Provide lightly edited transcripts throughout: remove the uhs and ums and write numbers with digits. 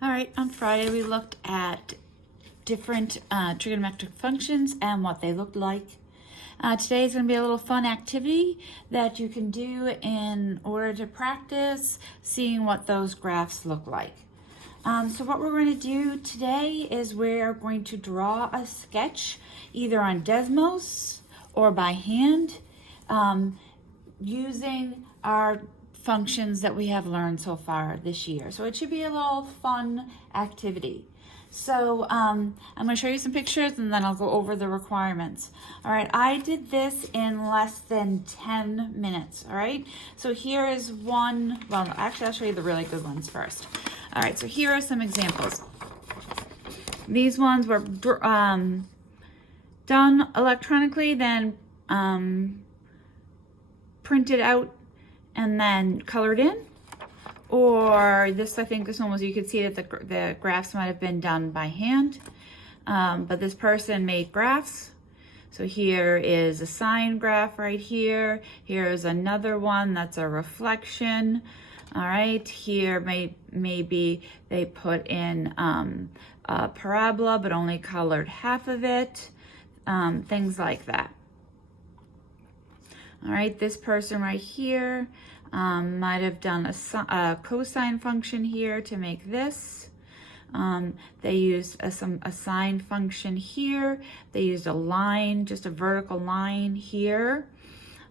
All right, on Friday we looked at different trigonometric functions and what they looked like. Today is going to be a little fun activity that you can do in order to practice seeing what those graphs look like. So what we're going to do today is we're going to draw a sketch either on Desmos or by hand using our functions that we have learned so far this year. So it should be a little fun activity. So I'm going to show you some pictures and then I'll go over the requirements. All right, I did this in less than 10 minutes, all right? So here is one, well, actually I'll show you the really good ones first. All right, so here are some examples. These ones were done electronically, then printed out and then colored in. Or this, I think this one was, you could see that the graphs might have been done by hand, but this person made graphs. So here is a sine graph right here. Here's another one that's a reflection. All right, here maybe they put in a parabola, but only colored half of it, things like that. All right, this person right here might have done a cosine function here to make this. They used a sine function here. They used a line, just a vertical line here.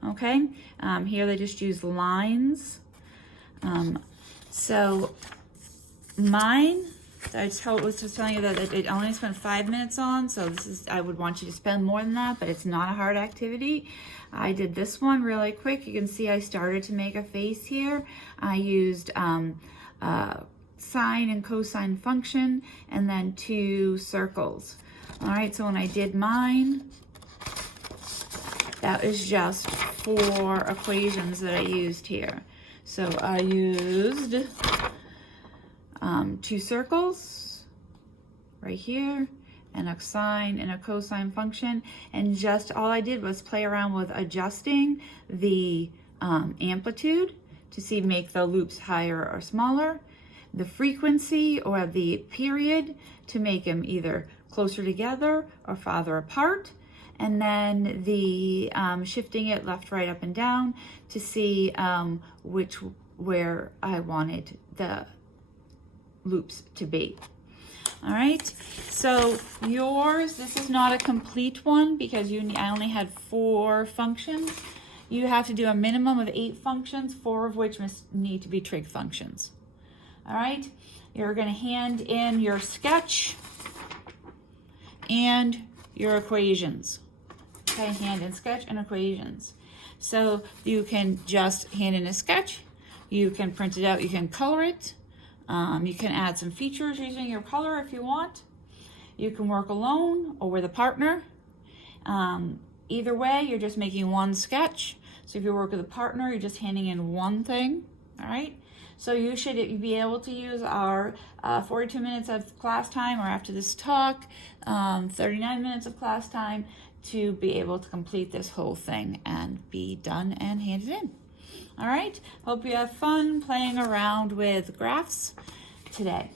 Okay, here they just used lines. So mine, I was just telling you that it only spent 5 minutes on, so this is, I would want you to spend more than that, but it's not a hard activity. I did this one really quick. You can see I started to make a face here. I used sine and cosine function and then 2 circles. All right, so when I did mine, that is just 4 equations that I used here. So I used 2 circles right here, and a sine and a cosine function, and just all I did was play around with adjusting the amplitude to make the loops higher or smaller, the frequency or the period to make them either closer together or farther apart, and then the shifting it left, right, up, and down to see where I wanted the loops to be. All right, so yours, this is not a complete one because I only had 4 functions. You have to do a minimum of 8 functions, 4 of which need to be trig functions. All right, you're going to hand in your sketch and your equations. Okay, hand in sketch and equations. So you can just hand in a sketch, you can print it out, you can color it. You can add some features using your color if you want. You can work alone or with a partner. Either way, you're just making one sketch. So if you work with a partner, you're just handing in one thing, all right? So you should be able to use our 42 minutes of class time, or after this talk, 39 minutes of class time to be able to complete this whole thing and be done and handed in. All right, hope you have fun playing around with graphs today.